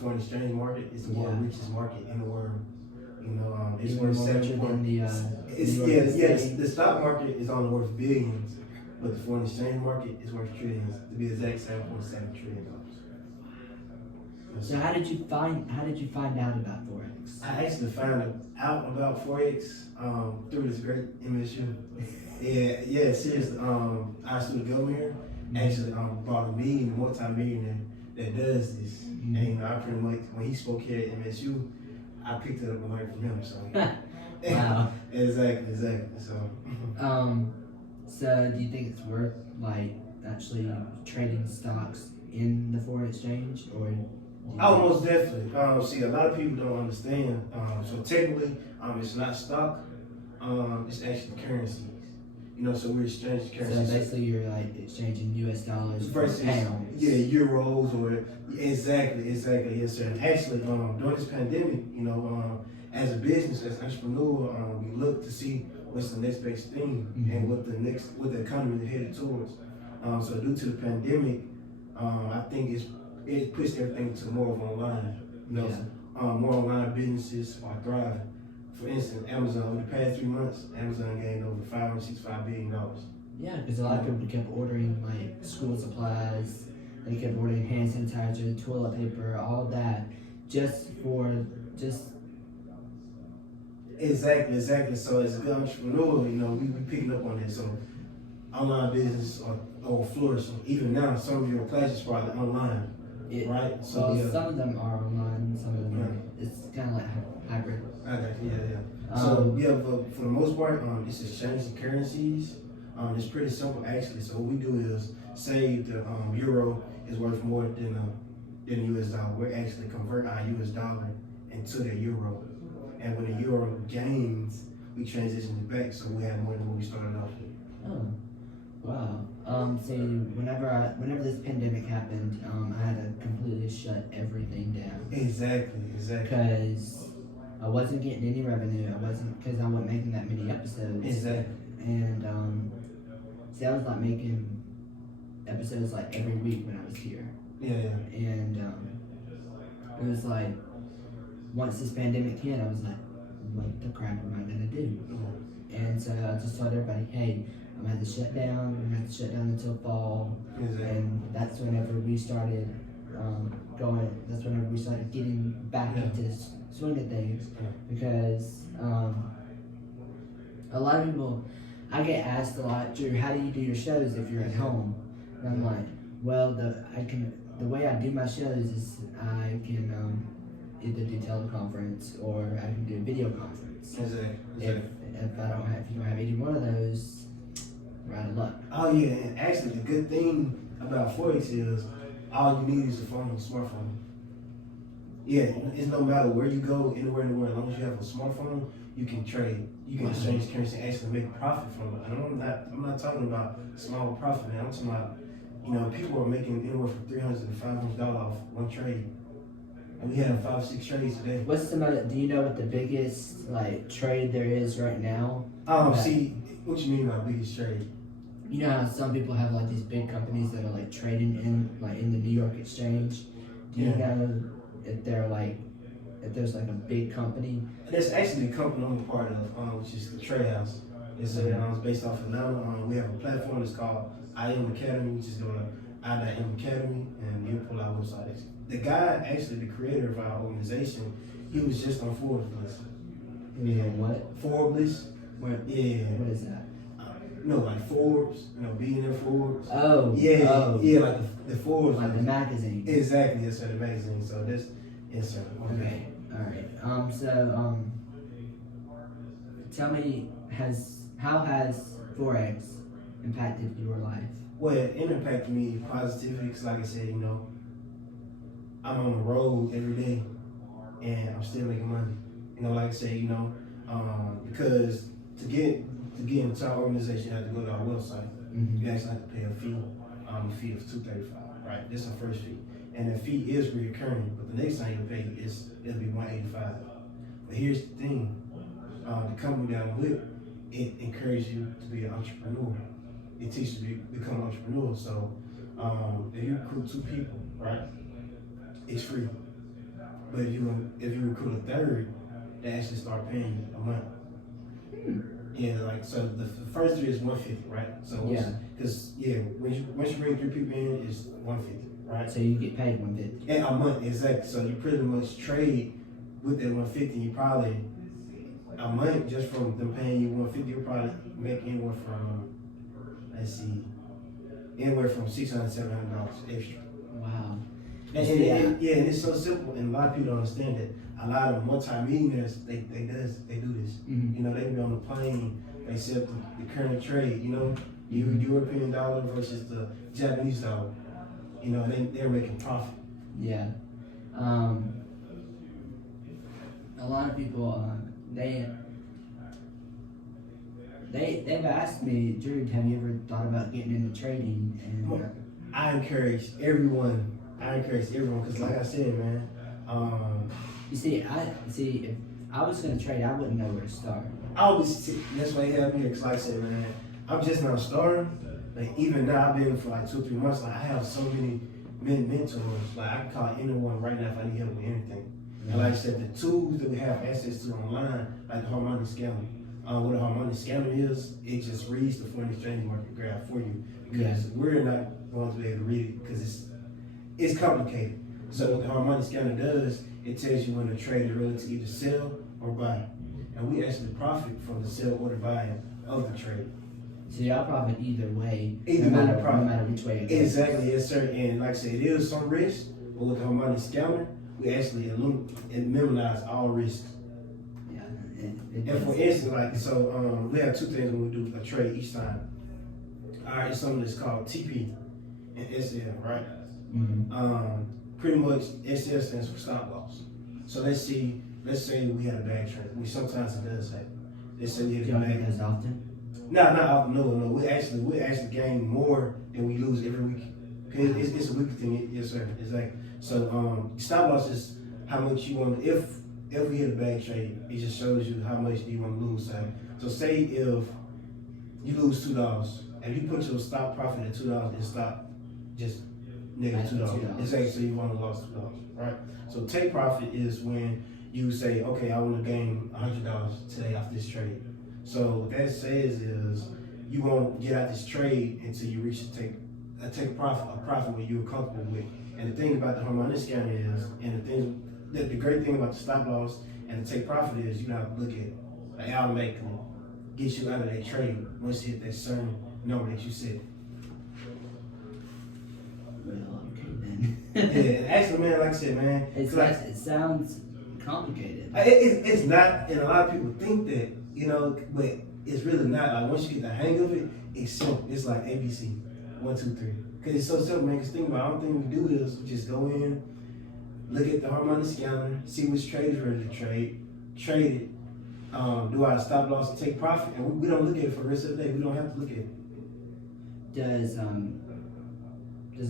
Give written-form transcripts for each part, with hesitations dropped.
foreign exchange market is the world richest market in the world. You know, it's Even worth more richer than the the stock market is only worth billions, but the foreign exchange market is worth trillions. To be exact, $7.7 trillion. So how did you find out about Forex? I actually found out about Forex through this great MSU. Yeah, seriously. Our student government here actually brought a multi-millionaire that does this. And you know, I pretty much, when he spoke here at MSU, I picked it up and learned from him. So wow. exactly. So do you think it's worth like actually trading stocks in the foreign exchange, or? Oh, most definitely. See, a lot of people don't understand. So technically, it's not stock. It's actually currencies. You know, so we're exchanging currencies. So basically, you're like exchanging U.S. dollars versus pounds. Yeah, euros or exactly, yes, sir. And actually, during this pandemic, you know, as a business, as an entrepreneur, we look to see what's the next best thing and what the economy is headed towards. So due to the pandemic, I think it pushed everything to more of online. You know, more online businesses are thriving. For instance, Amazon, over the past 3 months, Amazon gained over $565 billion. Yeah, because a lot of people kept ordering like school supplies, they kept ordering hand sanitizer, toilet paper, all that, just Exactly. So as a good entrepreneur, you know, we picking up on it. So online business are flourishing. Even now, some of your classes probably online, right? So some of them are online, some of them are. It's kind of like hybrid. Okay, yeah. But for the most part, it's exchanging currencies. It's pretty simple actually. So what we do is, say the euro is worth more than the US dollar. We actually convert our US dollar into the euro, and when the euro gains, we transition it back, so we have more than what we started off with. Oh, wow. So whenever this pandemic happened, I had to completely shut everything down. Exactly. Because I wasn't getting any revenue. Because I wasn't making that many episodes. Exactly. And see, I was like making episodes like every week when I was here. Yeah. And it was like, once this pandemic hit, I was like, what the crap am I gonna do? And so I just told everybody, hey, I'm gonna have to shut down. I'm gonna have to shut down until fall. Exactly. And that's whenever we started That's whenever we started getting back into the swing of things, because a lot of people, I get asked a lot, Drew, how do you do your shows if you're at home? And I'm like, well, the way I do my shows is I can either do teleconference or I can do a video conference. Exactly. If you don't have either one of those, we're out of luck. Oh yeah, and actually the good thing about Forex is all you need is a phone, a smartphone. Yeah, it's no matter where you go, anywhere in the world, as long as you have a smartphone, you can trade. You can exchange currency and actually make profit from it. And I'm not talking about small profit, man. I'm talking about, you know, people are making anywhere from $300 to $500 off one trade. And we have 5 or 6 trades today. Do you know what the biggest like trade there is right now? See, what you mean by biggest trade? You know how some people have like these big companies that are like trading in the New York exchange? Do you know if there's like a big company? There's actually a company I'm a part of, which is the Trade House. It's based off of Atlanta. We have a platform that's called I Am Academy, which is going to I.M Academy, and you'll pull our website. The guy, actually the creator of our organization, he was just on Forbes list. He was on what? Forbes list. Yeah. What is that? No, like Forbes, billionaire Forbes. Oh. Yeah, like the Forbes. Like the magazine. Exactly, yes sir, the magazine. So that's, yes sir. Okay, alright. Tell me, how has Forex impacted your life? Well, it impacted me positively because, like I said, I'm on the road every day and I'm still making money. Like I said, because to get into our organization, you have to go to our website. Mm-hmm. You actually have to pay a fee. A fee of $235, right? That's the first fee. And the fee is recurring, but the next time you pay it'll be $185. But here's the thing, the company that I'm with, it encourages you to be an entrepreneur. It teaches you to become an entrepreneur. So if you recruit 2 people, right, it's free. But if you recruit a third, they actually start paying you a month. Yeah, like so the first three is 150, right? So because once you bring 3 people in, it's 150, right? So you get paid 150. And a month, exactly. So you pretty much trade with that 150. You probably a month just from them paying you 150, you probably make anywhere from anywhere from $600-$700 extra. Wow. And it's so simple, and a lot of people don't understand that. A lot of multi-millionaires, they do this. Mm-hmm. You know, they can be on the plane, they set the current trade. You know, European dollar versus the Japanese dollar. You know, they're making profit. Yeah. A lot of people, they've asked me, Drew, have you ever thought about getting into trading? And I encourage everyone. Because, like I said, man. If I was gonna trade, I wouldn't know where to start. That's why you have me. Because, like I said, man, I'm just now starting. Like even now, I've been for like 2 or 3 months. Like I have so many mentors. Like I can call anyone right now if I need help with anything. And like I said, the tools that we have access to online, like the harmonic scanner. What a harmonic scanner is, it just reads the foreign exchange market graph for you because we're not going to be able to read it because it's complicated. So what the harmonic scanner does, it tells you when the trade is ready to either sell or buy. And we actually profit from the sell or the buying of the trade. So y'all profit either way, no matter which way it goes. Exactly, yes sir. And like I said, it is some risk, but with the harmonic scanner, we actually minimize all risks. Yeah. And for instance, like we have 2 things when we do a trade each time. Alright, it's something that's called TP and SL, right? Mm-hmm. Pretty much SL stands for stop loss. So let's say we had a bad trade. Sometimes it does happen. Let's say we had a bad trade. As often? No. We actually gain more than we lose every week. It's a weekly thing, yes sir. Exactly. So stop loss is how much you want. If we hit a bad trade, it just shows you how much do you want to lose. So say if you lose $2, and you put your stop profit at $2 and stop just negative $2. Exactly. So you want to lose $2, right? So take profit is when you say, okay, I want to gain $100 today off this trade. So what that says is you won't get out this trade until you reach a profit where you're comfortable with. And the thing about the harmonic scanner is, the great thing about the stop loss and the take profit is you don't have to look at it. Like automatically get you out of that trade once you hit that certain number that you set. Well, okay then. Yeah, actually, man, like I said, man, it sounds complicated. It's not, and a lot of people think that, you know, but it's really not. Like once you get the hang of it, it's simple. It's like ABC, 1, 2, 3. Because it's so simple, man. Because think about it, all thing we do is just go in, look at the harmonic scanner, see which trade is ready to trade it, do our stop loss and take profit, and we don't look at it for the rest of the day. We don't have to look at it. Does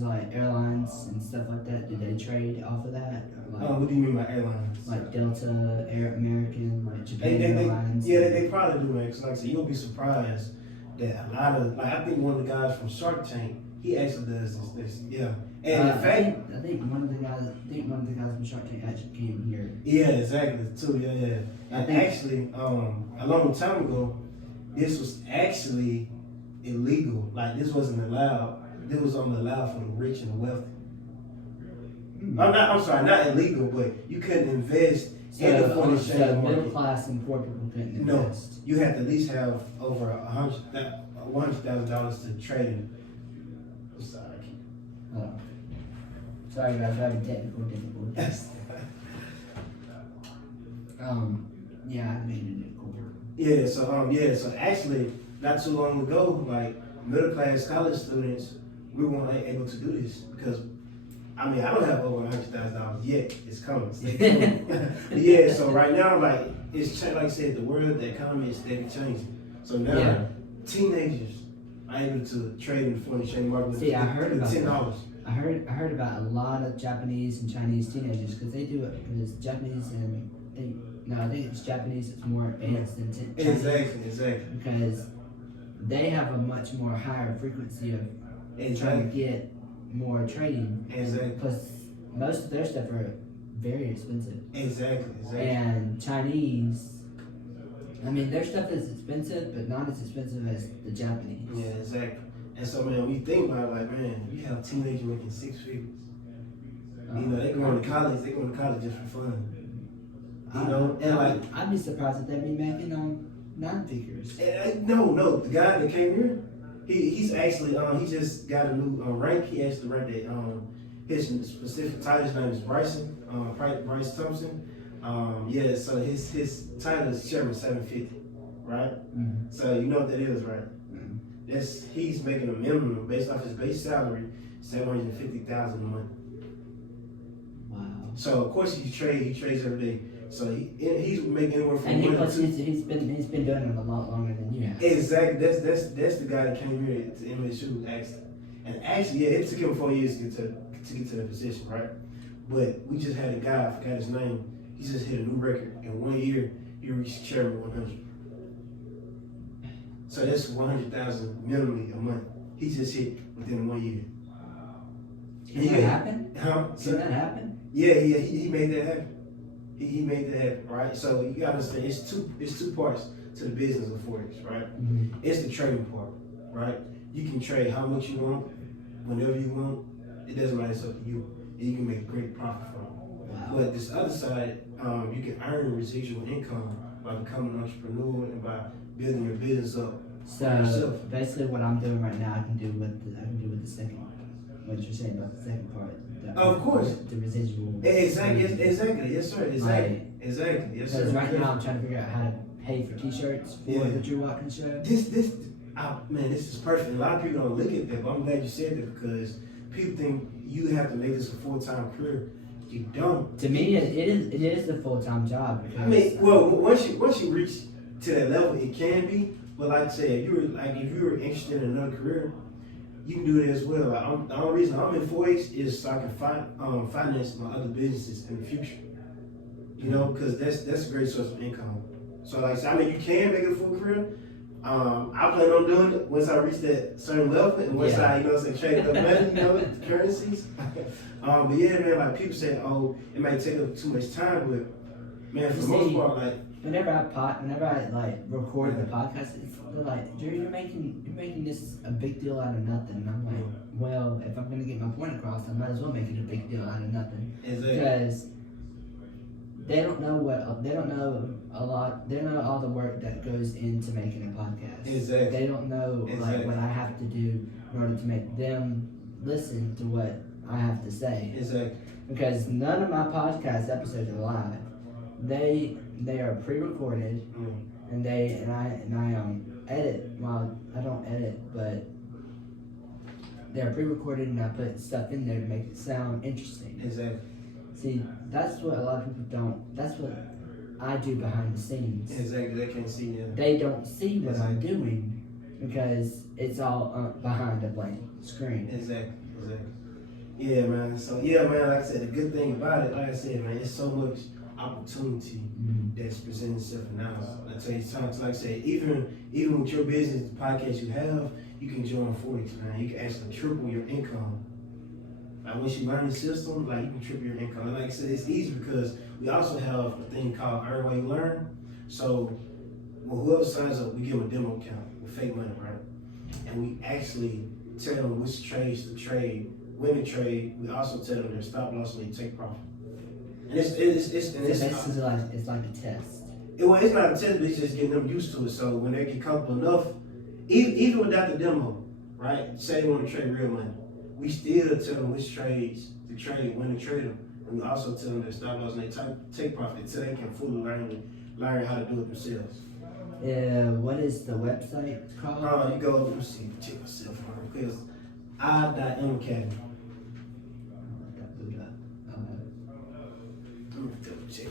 like airlines and stuff like that, do they trade off of that? Or like, what do you mean by airlines? Like Delta, Air American, like Japan Airlines? They probably do, man. Because like I said, you'll be surprised that a lot of, like I think one of the guys from Shark Tank, he actually does this. Yeah. And in fact, I think one of the guys from Shark Tank actually came here. Yeah, exactly. Too. Yeah. And actually, a long time ago, this was actually illegal. Like this wasn't allowed. This was only allowed for the rich and the wealthy. I'm sorry, not illegal, but you couldn't invest in the foreign exchange market. Middle class and poor people couldn't invest. No, you had to at least have over $100,000 to trade in. I'm sorry. Oh. Sorry guys, we're having technical difficulties. Yeah, I made it cool. Yeah, so actually, not too long ago, like middle class college students, we weren't able to do this because, I mean, I don't have over $100,000 yet. It's coming. Stay tuned. Yeah, so right now, like it's like I said, the world, the economy is steady changing. So now, teenagers are able to trade in the foreign exchange market with $10. I heard about a lot of Japanese and Chinese teenagers because they do it because Japanese and I think it's Japanese. It's more advanced than Chinese. Exactly. Because they have a much more higher frequency of trying to get more trading. Exactly. Because most of their stuff are very expensive. Exactly. And Chinese, I mean, their stuff is expensive, but not as expensive as the Japanese. Yeah, exactly. And so, man, we think about it, like, man, you have teenagers making 6 figures. You know, they going to college. They going to college just for fun. You know, and like, I'd be surprised if they'd be making 9 figures. No, the guy that came here, he's actually he just got a new rank. He actually ranked it. His specific title, his name is Bryson, Bryce Thompson. Yeah, so his title is Chairman 750, right? Mm-hmm. So you know what that is, right? Mm-hmm. He's making a minimum based off his base salary, $750,000 a month. Wow. So of course he trades every day. So he's making anywhere from and $1 to $2. he's been doing it a lot longer than you have. Exactly. That's the guy that came here to MSU actually. And actually, yeah, it took him 4 years to get to the position, right? But we just had a guy, I forgot his name. He just hit a new record. In 1 year, he reached Chairman 100. So that's 100,000 minimally a month. He just hit within 1 year. Can that happen? Huh? Can that happen? Yeah, he made that happen. He made that happen, right? So you gotta understand, it's two parts to the business of Forex, right? Mm-hmm. It's the trading part, right? You can trade how much you want, whenever you want. It doesn't matter, it's up to you. And you can make a great profit from it. Wow. But this other side, you can earn residual income by becoming an entrepreneur and by building your business up. So basically, what I'm doing right now, I can do with the second. What you're saying about the second part. Of course. The residual. Exactly. Yes, sir. Exactly. Right. Exactly. Yes, sir. Because right now I'm trying to figure out how to pay for T-shirts for the Drew Watkins show. Man, this is perfect. A lot of people don't look at that, but I'm glad you said that because people think you have to make this a full-time career. You don't. To me, it is a full-time job. I mean, well, once you reach to that level, it can be. But like I said, if you were interested in another career, you can do it as well. Like, the only reason I'm in Forex is so I can finance my other businesses in the future. You know, because that's a great source of income. So like, I mean, you can make it a full career. I plan on doing it once I reach that certain level and once I, trade the money, currencies. But yeah, man, like people say, oh, it might take up too much time, but man, for the most part, like. Whenever I like record the podcast, they're like, Drew, you're making this a big deal out of nothing. And I'm like, well, if I'm gonna get my point across, I might as well make it a big deal out of nothing. Exactly. Because they don't know all the work that goes into making a podcast. Exactly. They don't know like what I have to do in order to make them listen to what I have to say. Exactly. Because none of my podcast episodes are live. They are pre-recorded, and I edit. Well, I don't edit, but they're pre-recorded, and I put stuff in there to make it sound interesting. Exactly. See, that's what a lot of people don't. That's what I do behind the scenes. Exactly. They can't see you. They don't see what I'm doing because it's all behind a blank screen. Exactly. Yeah, man. So yeah, man. Like I said, the good thing about it, like I said, man, it's so much opportunity that's presenting itself now. I tell you, times like I said, even with your business, the podcast you have, you can join Forex, man. You can actually triple your income. Like once you learn the system, like you can triple your income. And like I said, it's easy because we also have a thing called Earn While You Learn. So when whoever signs up, we give them a demo account with fake money, right? And we actually tell them which trades to trade, when to trade. We also tell them their stop loss and they take profit. And it's like a test. It's not a test, but it's just getting them used to it. So when they get comfortable enough, even without the demo, right? Say they want to trade real money, we still tell them which trades to trade, when to trade them, and we also tell them their stop loss and they take profit until they can fully learn how to do it themselves. What is the website called? You go. Let me see. Check myself out because I.M Academy. Let me double check.